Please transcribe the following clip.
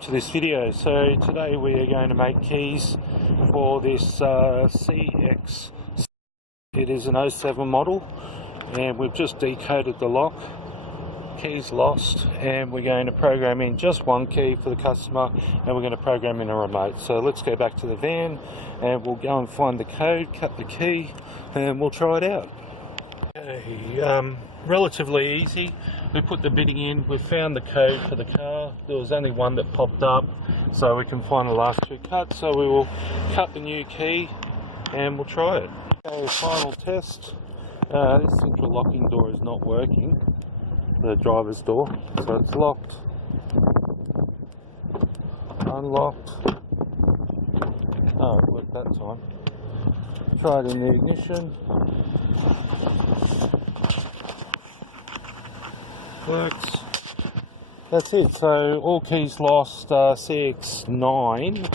To this video. So today we are going to make keys for this CX. It is an 07 model, and we've just decoded the lock. Keys lost, and we're going to program in just one key for the customer, and we're going to program in a remote. So let's go back to the van and we'll go and find the code, cut the key, and we'll try it out. Okay, relatively easy. We put the bitting in, we found the code for the car. There was only one that popped up, so we can find the last two cuts. So we will cut the new key and we'll try it. Okay, final test. This central locking door is not working, the driver's door, so it's locked, unlocked. Oh, it worked that time. Try it in the ignition. Works. That's it. So all keys lost. CX9